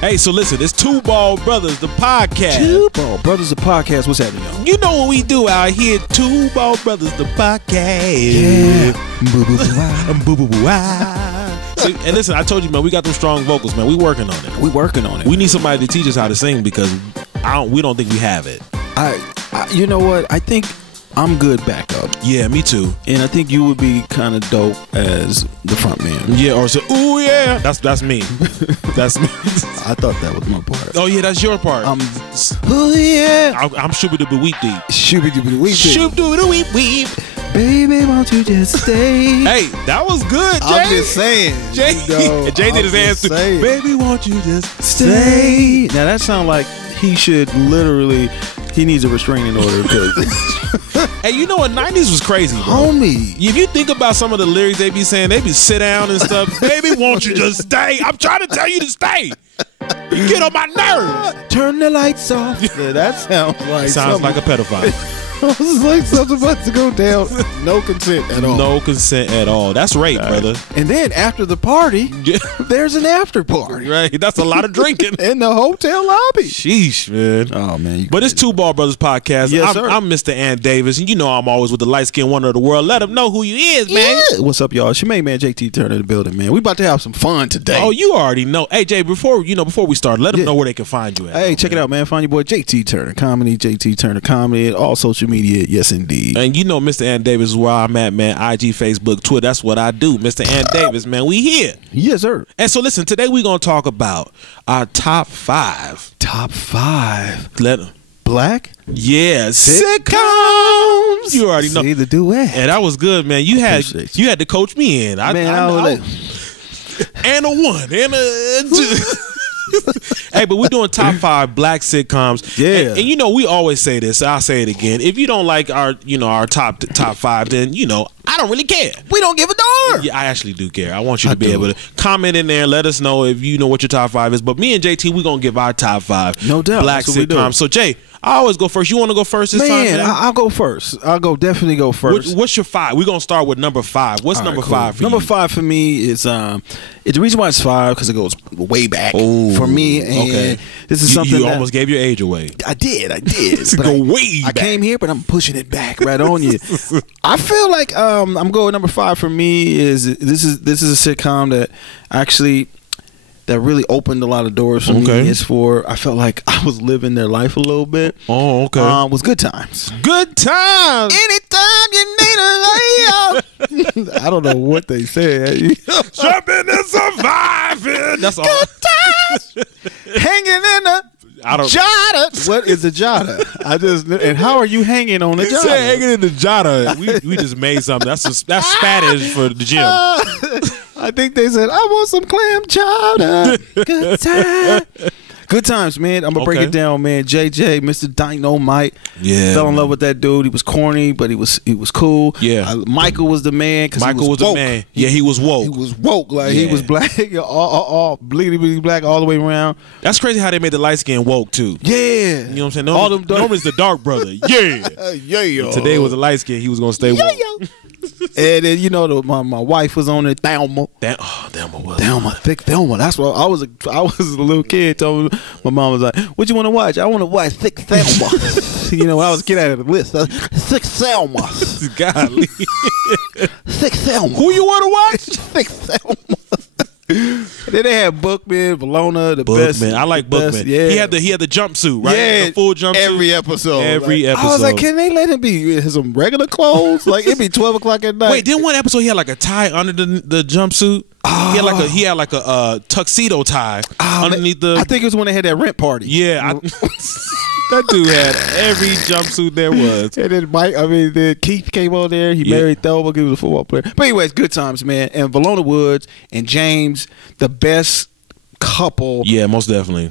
Hey, so listen, it's Two Ball Brothers, the podcast. Two Ball Brothers, the podcast. What's happening, y'all? You know what we do out here, Two Ball Brothers, the podcast. Yeah. So, and listen, I told you, man, we got them strong vocals, man. We working on it. We working on it. We need somebody to teach us how to sing because we don't think we have it. You know what? I think I'm good backup. Yeah, me too. And I think you would be kind of dope as the front man. Yeah, or so, ooh yeah. That's me. That's me. I thought that was my part. Oh yeah, that's your part. Ooh yeah. I'm shooby-dooby-weep deep. Shooby-dooby-weep deep. Shooby-dooby-weep. Baby, won't you just stay? Hey, that was good, Jay. I'm just saying. Jay, Jay did his hands too. Baby, won't you just stay? Now that sounds like he should literally. He needs a restraining order because. Hey, you know what? 90s was crazy, bro. Homie. If you think about some of the lyrics they be saying, they be sit down and stuff. Baby, won't you just stay? I'm trying to tell you to stay. You get on my nerves. Turn the lights off. Yeah, that sounds like a pedophile. I was like, something's about to go down. No consent at all. No consent at all. That's rape, brother. And then after the party, there's an after party. Right. That's a lot of drinking. In the hotel lobby. Sheesh, man. Oh, man. But it's Two Ball Brothers podcast. Yes, sir. I'm Mr. Ant Davis, and you know I'm always with the light-skinned wonder of the world. Let them know who you is, man. Yeah. What's up, y'all? It's your main man, JT Turner in the building, man. We about to have some fun today. Oh, you already know. Hey, Jay, before we start, let them know where they can find you at. Hey, check it out, man. Find your boy JT Turner Comedy, JT Turner Comedy, and all social media. Yes, indeed. And you know Mr. Ant Davis is where I'm at, man. IG, Facebook, Twitter. That's what I do. Mr. Ant Davis, man. We here. Yes, sir. And so listen, today we're going to talk about our top 5. Top 5. Black? Yeah. Sitcoms. You already know. See the duet. And that was good, man. You had to coach me in. And a 1 and a 2. Hey, but we're doing top 5 black sitcoms. Yeah. And you know, we always say this. I'll say it again. If you don't like our top 5, then I don't really care. We don't give a darn. Yeah, I actually do care. I want you to be able to comment in there and let us know if you know what your top 5 is. But me and JT, we're gonna give our top 5 no doubt black sitcoms. So Jay, I always go first. You want to go first this time? Man, I'll go first. Definitely go first. What's your 5? We're going to start with number 5. What's number 5 for you? Number 5 for me is, the reason why it's 5 because it goes way back for me. And this is something you almost gave your age away. I did. But go way back. I came here, but I'm pushing it back right on you. I feel like I'm going number 5 for me is this is a sitcom that actually that really opened a lot of doors for me. It's I felt like I was living their life a little bit. Oh, okay. Was Good Times. Good Times. Anytime you need a layup. I don't know what they said. Jumping and surviving. That's all. Good times. Hanging in the Jada. What is a Jada? And how are you hanging on the Jada? Said hanging in the Jada. We just made something. That's Spanish for the gym. I think they said, I want some clam chowder. Good time. Good times, man. I'm going to break it down, man. JJ, Mr. Dynamite. Yeah. Fell in love with that dude. He was corny, but he was cool. Yeah. Michael was the man. Michael was the man. Yeah, he was woke. He was woke. Like, he was black. all bleedy black all the way around. That's crazy how they made the light skin woke, too. Yeah. You know what I'm saying? Norman's the dark brother. Yeah. Yeah. Today was a light skin. He was going to stay woke. And then my wife was on it. Thelma. Thick Thelma. That's what I was a little kid. Told me, my mom was like, "What you want to watch?" I want to watch Thick Thelma. When I was a kid out of the list, Thick Thelma. Golly. Thick Thelma. Who you want to watch? Thick Thelma. Then they had Bookman, Valona, the best. I like Bookman. Yeah. He had the jumpsuit, right? Yeah, the full jumpsuit. Every episode. I was like, can they let him be some regular clothes? Like it'd be 12 o'clock at night. Wait, didn't one episode he had like a tie under the jumpsuit? Oh. He had like a tuxedo tie underneath the. I think it was when they had that rent party. Yeah. That dude had every jumpsuit there was. And then Keith came on there. He married Thelma. He was a football player. But anyways, good times, man. And Valona Woods and James, the best couple. Yeah, most definitely.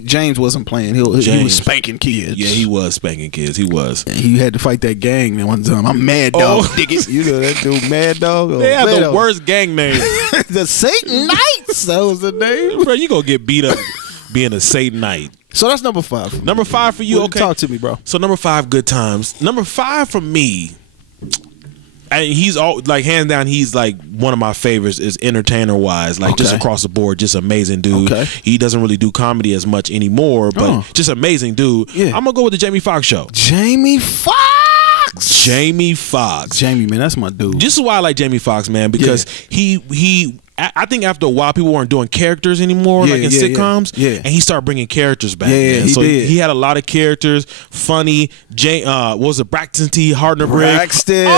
James wasn't playing. He was spanking kids. Yeah, he was spanking kids. He was. And he had to fight that gang that one time. I'm Mad Dog. Dig it. You know that dude, Mad Dog. They have the worst gang name. The Satan Knights. That was the name. Bro, you gonna get beat up being a Satanite. So that's number 5. Number 5 for you, okay? Talk to me, bro. So number 5, Good Times. Number 5 for me, And he's all like hands down. He's like one of my favorites. Is entertainer wise, like just across the board, just amazing dude. He doesn't really do comedy as much anymore, but just amazing dude. Yeah. I'm gonna go with the Jamie Foxx show. Jamie Foxx. Jamie Foxx. Jamie, man, that's my dude. This is why I like Jamie Foxx, man, because he. I think after a while, people weren't doing characters anymore, like in sitcoms, and he started bringing characters back. Yeah, so did. He had a lot of characters, funny. What was it, Braxton T. Hardner-Briggs? Braxton.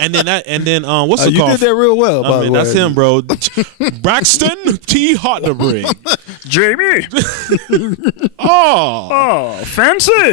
And then what's it you called? You did that real well. By the way. That's him, bro. Braxton T. Hardner-Briggs. Jamie.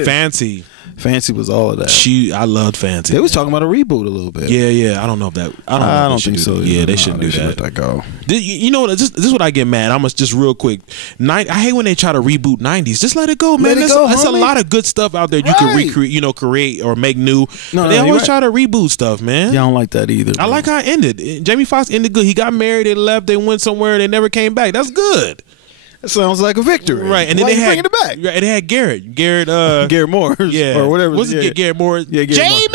Fancy. Fancy was all of that. I loved Fancy. They was talking about a reboot a little bit. Yeah. I don't know if that. I don't think so. Yeah, they shouldn't do that. Let that go. You know what? This is what I get mad. I'm just real quick. I hate when they try to reboot '90s. Just let it go, man. There's a lot of good stuff out there you can recreate, create or make new. They always try to reboot stuff, man. Yeah, I don't like that either. I like how it ended. Jamie Foxx ended good. He got married. They left. They went somewhere. They never came back. That's good. That sounds like a victory, right? And then they had bringing it back. Right, and they had Garrett Moore, yeah, or whatever. Was it Garrett Moore? Yeah, Jamie.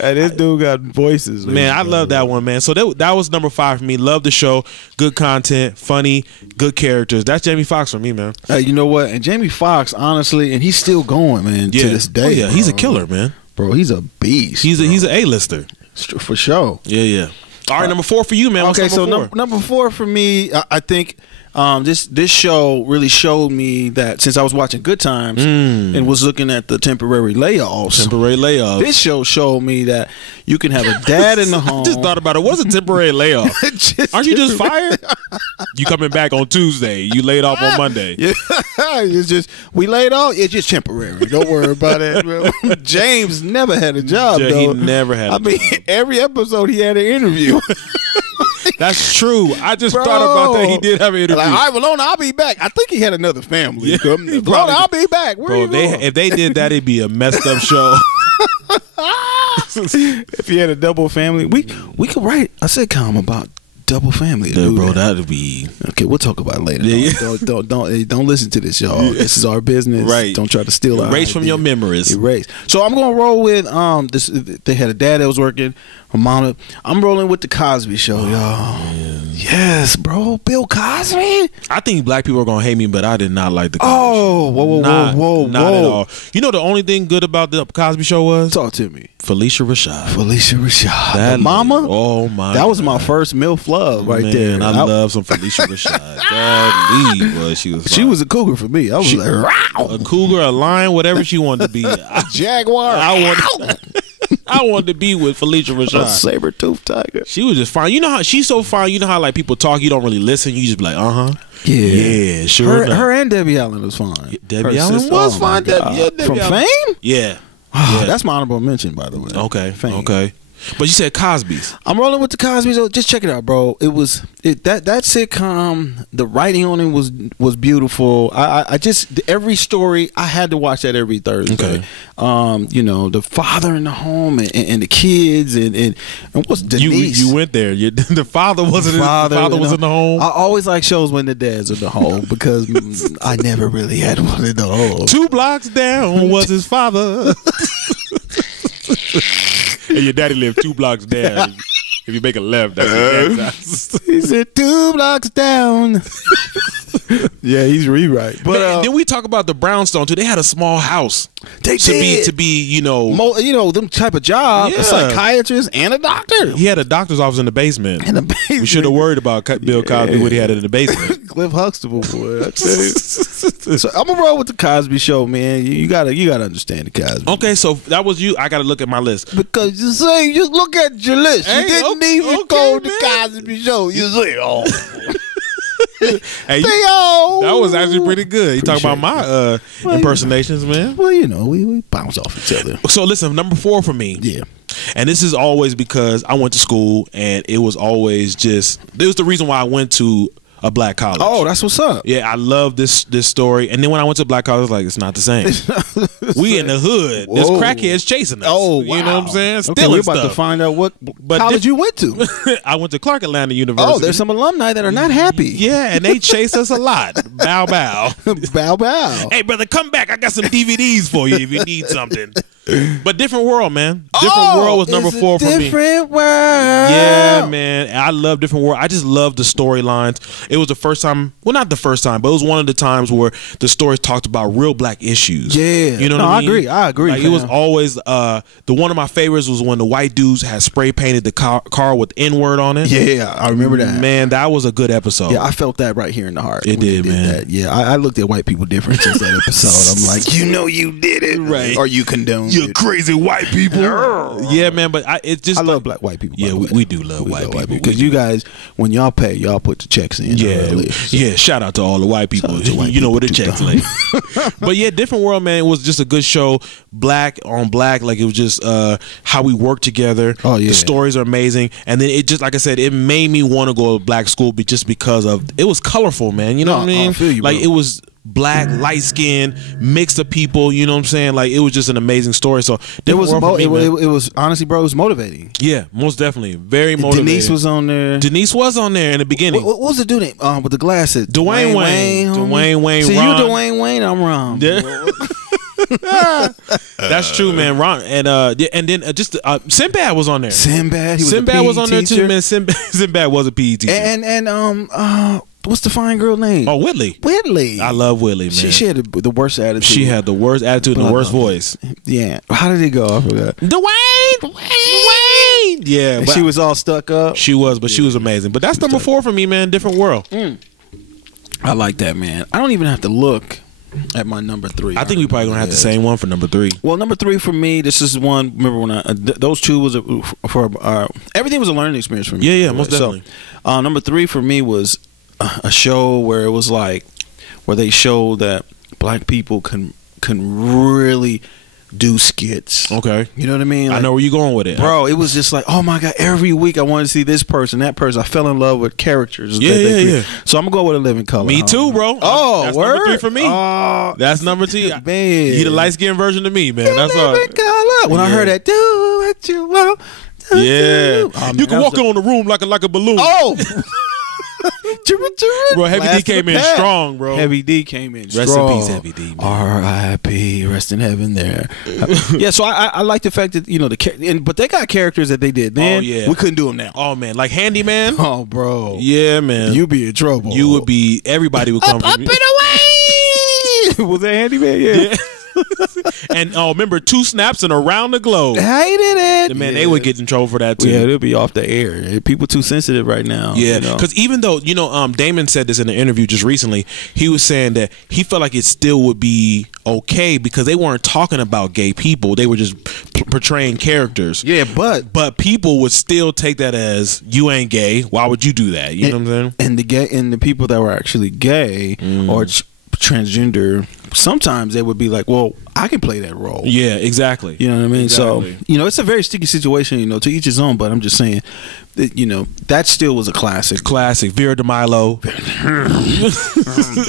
And this dude got voices. Man, I love that one, man. So that was number 5 for me. Love the show. Good content, funny, good characters. That's Jamie Foxx for me, man. You know what? And Jamie Foxx, honestly, and he's still going, man, to this day. Oh, yeah, he's a killer, man. Bro, he's a beast. He's an A-lister. For sure. Yeah. All right, number 4 for you, man. Okay, so number 4 for me, I think this show really showed me that since I was watching Good Times and was looking at the temporary layoffs. This show showed me that you can have a dad in the home. I just thought about it. What's a temporary layoff? Aren't you just fired? You coming back on Tuesday. You laid off on Monday. Yeah. It's just, we laid off. It's just temporary. Don't worry about it. James never had a job, though. He never had a job. Every episode he had an interview. That's true. I just thought about that. He did have an interview. Like, all right, Valona, I'll be back. I think he had another family. Valona, I'll be back. If they did that, it'd be a messed up show. If he had a double family, we could write a sitcom about double family. Bro, that'd be okay. We'll talk about it later. Don't listen to this, y'all. This is our business. Right. Don't try to steal our erase from your memories. Erase. So I'm gonna roll with this. They had a dad that was working. I'm rolling with the Cosby Show, y'all. Yes, bro. Bill Cosby. I think black people are gonna hate me, but I did not like the Cosby Show. Whoa. Not at all. You know the only thing good about the Cosby Show was? Talk to me. Felicia Rashad. That mama. Oh my. That was my first MILF love right there. I love some Felicia Rashad. She was a cougar for me. I was like, a cougar, a lion, whatever she wanted to be. Jaguar. I wanted to be with Felicia Rashad. A saber-toothed tiger. She was just fine. You know how she's so fine. You know how like people talk, you don't really listen. You just be like, yeah, sure. Her and Debbie Allen was fine. Debbie Allen was fine. Debbie from Allen. Fame. Yeah. That's my honorable mention, by the way. Okay. Fame. Okay. But you said Cosby's. I'm rolling with the Cosby's. Just check it out, bro. That sitcom, the writing on it was beautiful. I just every story I had to watch that every Thursday. Okay. The father in the home and the kids and what's Denise? You went there. The father wasn't. The father was in the home. I always like shows when the dad's in the home because I never really had one in the home. 2 blocks down was his father. And your daddy lived 2 blocks down. If you make a left, that's your dad's house. He said 2 blocks down. Yeah, he's rewrite. But then we talk about the brownstone too. They had a small house. They did. To be them type of job. A psychiatrist and a doctor. He had a doctor's office in the basement. We should have worried about Bill Cosby what he had in the basement. Cliff Huxtable, boy. I tell you. So I'm gonna roll with the Cosby Show, man. You gotta understand the Cosby. Okay, so that was you. I gotta look at my list because you say you look at your list. You didn't even go to the Cosby Show. You say, Hey, that was actually pretty good. You talking about my impersonations, man? Well, we bounce off each other. So listen, number 4 for me. Yeah. And this is always because I went to school, and it was always it was the reason why I went to a black college. Oh, that's what's up. Yeah, I love this story. And then when I went to black college, I was like, it's not the same. We in the hood. Whoa. There's crackheads chasing us. Oh, wow. You know what I'm saying? Okay, we're about to find out what college you went to. I went to Clark Atlanta University. Oh, there's some alumni that are not happy. Yeah, and they chase us a lot. Bow, bow. Bow, bow. Hey, brother, come back. I got some DVDs for you if you need something. But Different World, man. Different World was number 4 for me. Different World. Yeah, man. I love Different World. I just love the storylines. It was the first time, well, not the first time, but it was one of the times where the stories talked about real black issues. Yeah. You know what I mean? I agree. Like, it was always, the one of my favorites was when the white dudes had spray painted the car with N-word on it. Yeah, I remember that. Man, that was a good episode. Yeah, I felt that right here in the heart. It did, man. That. Yeah, I looked at white people different since that episode. I'm like, you know you did it. Right. Or you condoned You it. crazy white people. Yeah, man, but it's just... I love black white people. Yeah, we do love white people. Because you guys, when y'all pay, y'all put the checks in. Yeah, shout out to all the white people. You know where the checks lay. But yeah, Different World, man, it was just a good show. Black on black, like it was just how we work together. Oh yeah, the stories are amazing, and then it just, like I said, it made me want to go to black school, just because of it was colorful, man. You know what I mean? I feel you, like bro. it was black, light skin, mix of people. You know what I'm saying? Like it was just an amazing story. So it was honestly, bro, it was motivating. Yeah, most definitely, very motivating. Denise was on there. Denise was on there in the beginning. What was the dude name? With the glasses? Dwayne Wayne. See, Ron. you Dwayne Wayne, I'm Ron. Yeah. That's true, man. Ron and then Sinbad was on there. Sinbad was on there too, man. Sinbad was a PE teacher. And what's the fine girl name? Oh, Whitley. I love Whitley, man. She had the worst attitude. She had the worst attitude and the worst voice. Yeah. How did it go? I forgot. Dwayne. Yeah, and she was all stuck up. She was, but she was amazing. But that's number 4 for me, man. Different World. I like that, man. I don't even have to look at my number 3. I think we probably gonna have the same one for number 3. Well, number 3 for me, this is one. Remember when those two was for everything was a learning experience for me. Yeah, most definitely. So, number 3 for me was a show where it was like where they showed that black people can really do skits. Okay, you know what I mean? Like, I know where you're going with it, bro. It was just like, oh my god, every week I wanted to see this person, that person. I fell in love with characters. Yeah. So I'm gonna go with A Living Color. Me too, bro. Oh, that's word? number 3 for me. That's number 2. Man, he the light skinned version of me, man. That's all. When I heard that, do what you want. Yeah, you can walk on the room like a balloon. Oh. Bro, Heavy D came in strong, bro. Heavy D came in strong. Rest in peace, Heavy D. R.I.P. Rest in heaven there. Yeah, so I like the fact that but they got characters that they did then. Oh yeah, we couldn't do them now. Oh man, like Handyman. Oh bro. Yeah, man. You'd be in trouble. You would be. Everybody would come from you. Up and away. Was that Handyman? Yeah. And remember 2 snaps and around the globe. Hated it. Man, they would get in trouble for that too. Yeah, they'll be off the air. People too sensitive right now. Yeah, because even though Damon said this in an interview just recently, he was saying that he felt like it still would be okay because they weren't talking about gay people; they were just portraying characters. Yeah, but people would still take that as you ain't gay. Why would you do that? You know what I'm saying? And the people that were actually gay or transgender, sometimes they would be like, well, I can play that role. Yeah, exactly. You know what I mean? Exactly. So, it's a very sticky situation, to each his own, but I'm just saying that, that still was a classic. Classic. Vera DeMilo.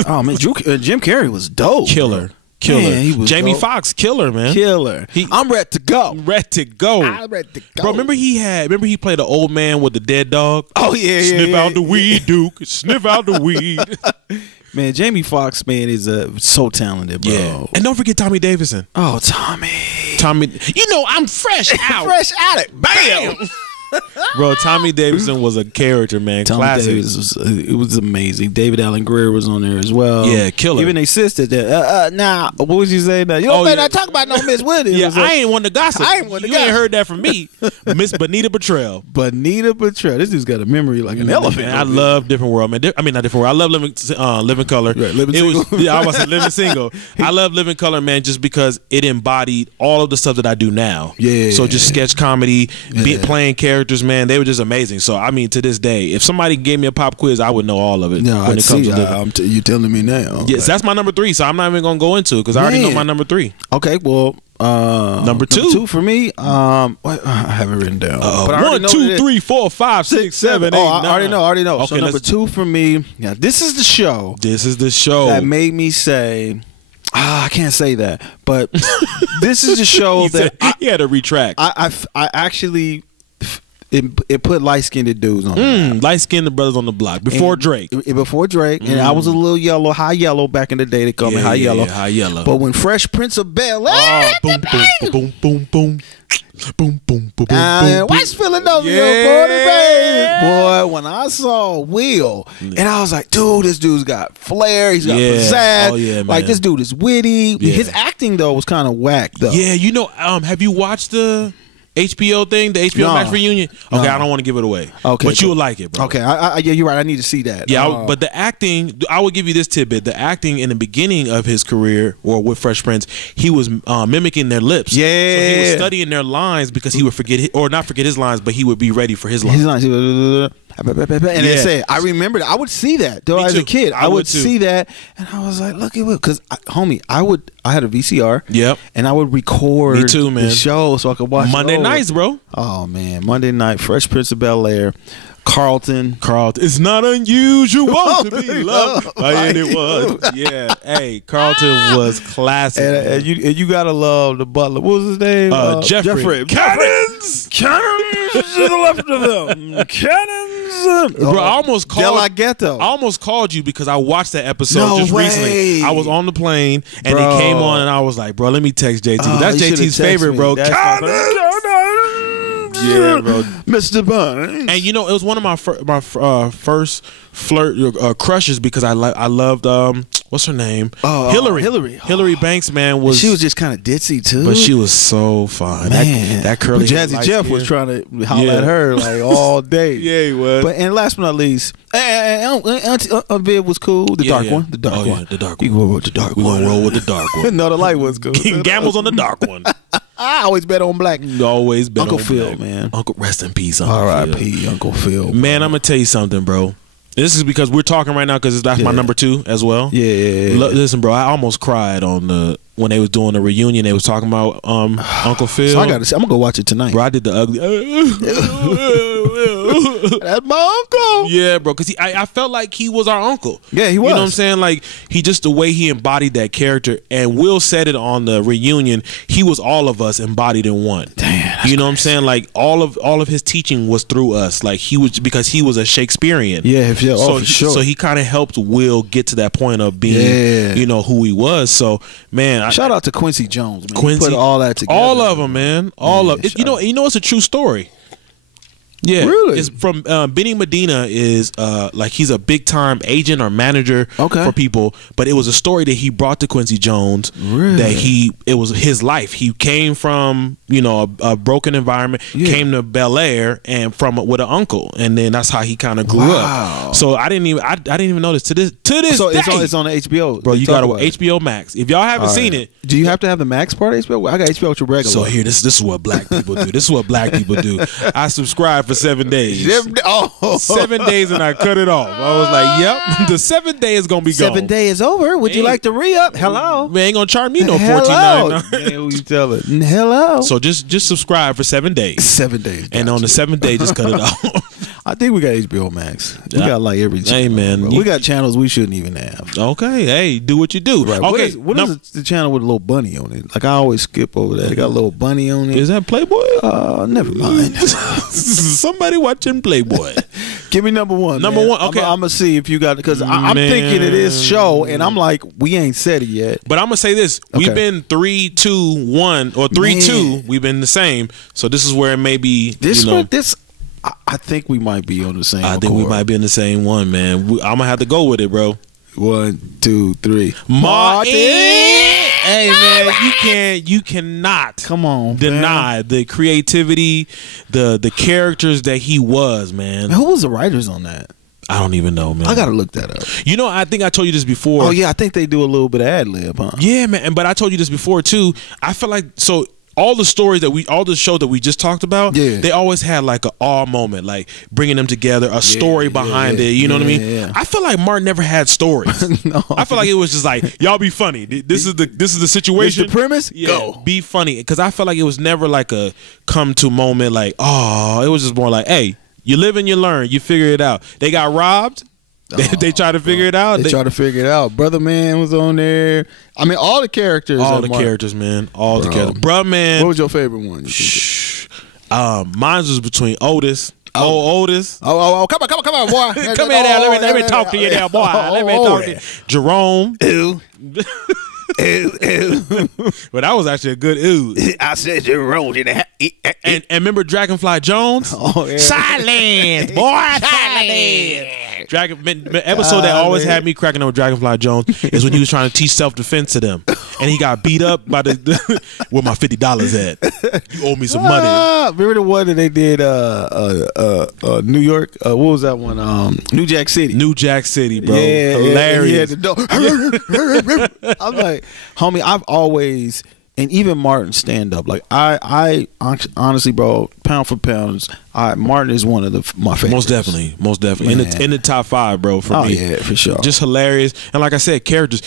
Oh, man. Jim Carrey was dope. Killer. Man, he was Jamie Foxx, killer, man. Killer. I'm ready to go. I'm ready to go. Bro, remember he played an old man with the dead dog? Oh, yeah, Sniff out the weed, Duke. Sniff out the weed. Man, Jamie Foxx, man, is so talented, bro. Yeah. And don't forget Tommy Davidson. Oh, Tommy. I'm fresh out. Fresh out it. Bam. Bro, Tommy Davidson was a character, man. Classic. It was amazing. David Allen Greer was on there as well. Yeah, killer. Even they sister that. Now, what would you say now? You don't better not talk about no Miss Williams. Yeah, I ain't one to gossip. You ain't heard that from me. Miss Bonita Betrell. This dude's got a memory like an elephant. Man, I love Different World, man. I mean, not Different World. I love Living Color. Right, Living Single. I was about to say Living Single. I love Living Color, man, just because it embodied all of the stuff that I do now. Yeah. So just sketch comedy, playing characters, man, they were just amazing. So I mean, to this day, if somebody gave me a pop quiz, I would know all of it. No, when it comes to you telling me now. Yes, that's my number 3. So I'm not even gonna go into it because I already know my number 3. Okay, well, Number two for me. I have it written down. But 1, 2, 3, 4, 5, 6, 7, 8, 9. I already know. Okay, so number two for me. Yeah, this is the show. That made me say, I can't say that, but this is the show he had to retract. I actually. It put light-skinned dudes on light-skinned brothers on the block before Drake. Before Drake, and I was a little yellow, high yellow back in the day. They called me high yellow. High yellow. But when Fresh Prince of Bel-Air, boom, boom, boom, boom, boom, boom, boom, boom, boom, boom. West Philadelphia, boy. When I saw Will, and I was like, dude, this dude's got flair. He's got pizzazz. Oh, yeah, man. Like this dude is witty. Yeah. His acting though was kind of whack though. Yeah, you know, have you watched the HBO thing, the HBO Max reunion? Okay, I don't want to give it away. Okay, but you will like it, bro. Okay, yeah, you're right. I need to see that. Yeah, but the acting, I will give you this tidbit. The acting in the beginning of his career, or with Fresh Prince, he was mimicking their lips. Yeah, so he was studying their lines because he would forget, or not forget his lines, but he would be ready for his lines. And they say, I remember that. I would see that though as a kid. I would see that, and I was like, look at what, because homie, I had a VCR. Yep. And I would record Me too, man. the show so I could watch Monday nights, bro. Oh man, Monday night, Fresh Prince of Bel-Air. Carlton. It's not unusual to be loved by anyone. Yeah, hey, Carlton was classic. And you gotta love the butler. What was his name? Jeffrey. Cannons to the left of them. Cannons. Bro, I almost called you because I watched that episode recently. I was on the plane and it came on and I was like, bro, let me text JT. That's JT's favorite, bro. Yeah, bro. Mr. Burns. And you know, it was one of my first flirt crushes because I loved what's her name? Hillary Banks, man. She was just kind of ditzy too, but she was so fine. Man, that curly Jazzy Jeff was trying to holler at her like all day. Yeah, he was. But and last but not least, Aunt Viv was cool. The dark one. The dark one. The dark one. You go with the dark one. We gonna roll with the dark one. No, the light one's cool. Gambles on the dark one. I always bet on black. Always bet Uncle on Phil, black. Man. Uncle, rest in peace, Uncle R.I.P. Uncle Phil. Man, I'm gonna tell you something, bro. This is because we're talking right now because that's my number 2 as well. Yeah. Listen, bro, I almost cried on when they was doing the reunion. They was talking about Uncle Phil. So I'm gonna go watch it tonight. Bro, I did the ugly. That's my uncle. Yeah, bro, because I felt like he was our uncle. Yeah, he was. You know what I'm saying? Like he just the way he embodied that character. And Will said it on the reunion. He was all of us embodied in one. Damn. You know what I'm saying? Like all of his teaching was through us. Like he was because he was a Shakespearean. Yeah, for sure. So he kind of helped Will get to that point of being, you know, who he was. So man, shout out to Quincy Jones, man. Quincy, he put all that together. All of them, man. All of it. You know, it's a true story. Yeah, really. It's from Benny Medina is like he's a big time agent or manager for people, but it was a story that he brought to Quincy Jones. Really? That it was his life. He came from a broken environment, came to Bel Air and with an uncle, and then that's how he kind of grew up. So I didn't even notice to this so day. It's on HBO, bro. You got HBO Max. If y'all haven't seen it, do you have to have the Max part of HBO? I got HBO to regular. So here, this is what black people do. This is what black people do. I subscribe for 7 days. 7 days and I cut it off. I was like, yep, the 7th day is gonna be gone. 7 day is over. Would you like to re-up? Hello. Man, ain't gonna charge me no $14.99. Man, who you tell it? Hello. So just subscribe for 7 days. 7 days. And on the 7th day, just cut it off. I think we got HBO Max. We got like every channel. Hey, man. We got channels we shouldn't even have. Okay. Hey, do what you do. Right. Okay. What is the channel with a little bunny on it? Like I always skip over that. It got a little bunny on it. Is that Playboy? Never mind. Somebody watching Playboy. Give me number 1. Number 1. Okay. I'm gonna see if you got it because I'm thinking of this show and I'm like, we ain't said it yet. But I'm gonna say this: we've been 3-2-1 or 3-2. We've been the same. So this is where it may be. I think we might be on the same. I think we might be in the same one, man. I'm gonna have to go with it, bro. 1, 2, 3. Martin. Hey man, you cannot deny the creativity, the characters that he was, man. Who was the writers on that? I don't even know, man. I gotta look that up. You know, I think I told you this before. Oh yeah, I think they do a little bit of ad lib, huh? Yeah, man. But I told you this before too. I feel like all the stories all the show that we just talked about, they always had like a awe moment, like bringing them together, a story behind it. You know what I mean? Yeah. I feel like Martin never had stories. No. I feel like it was just like, y'all be funny. This is the situation. This the premise. Yeah, go be funny. Because I feel like it was never like a come to moment. Like, oh, it was just more like, hey, you live and you learn. You figure it out. They got robbed. They try to figure it out. They try to figure it out. Brother Man was on there. I mean, all the characters. All the characters, man. All the characters. Bruh, man. What was your favorite one? Mine was between Otis. Otis. Oh, come on, boy. Come here now. Let me talk to you now, boy. Let me talk to you. Jerome. Ew. But that was actually a good ew. I said Jerome. And remember Dragonfly Jones? Oh, yeah. Silence, boy. Silence. Episode that always had me cracking up with Dragonfly Jones is when he was trying to teach self-defense to them, and he got beat up by where my $50 at? You owe me some money. Remember the one that they did New York? What was that one? New Jack City. New Jack City, bro. Yeah, hilarious. Yeah, I'm like, homie, I've always. And even Martin stand up, like I honestly, bro, pound for pound, Martin is one of my favorites. Most definitely, in the top 5, bro. For me, yeah, for sure. Just hilarious, and like I said, characters.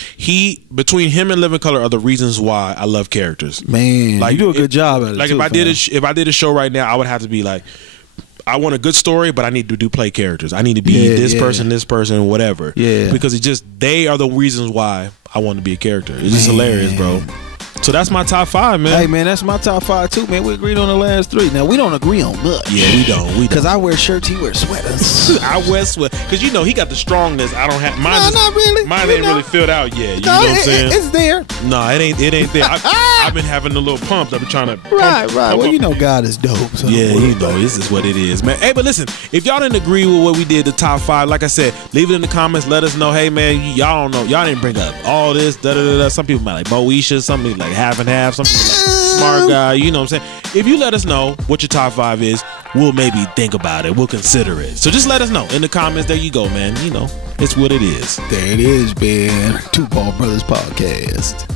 Between him and Living Color are the reasons why I love characters. Man, like you do a good job at it. Like too, if I did a show right now, I would have to be like, I want a good story, but I need to play characters. I need to be this person, whatever. Yeah, because they are the reasons why I want to be a character. It's just hilarious, bro. So that's my top 5, man. Hey, man, that's my top 5 too, man. We agreed on the last 3. Now we don't agree on much. Yeah, we don't. Because I wear shirts, he wears sweaters. I wear sweaters because he got the strongness. I don't have mine. No, not really. Mine ain't really filled out yet. You know what I'm saying? It's there. No, it ain't there. I've been having the little pumps. I've been trying to. Right. Well, God is dope. So yeah, this is what it is, man. Hey, but listen, if y'all didn't agree with what we did, the top 5, like I said, leave it in the comments. Let us know. Hey, man, y'all don't know. Y'all didn't bring up all this. Some people might like Moesha. Some people like half and half. Some people like smart guy. You know what I'm saying? If you let us know what your top 5 is, we'll maybe think about it. We'll consider it. So just let us know in the comments. There you go, man. It's what it is. There it is, man. Two Ball Brothers Podcast.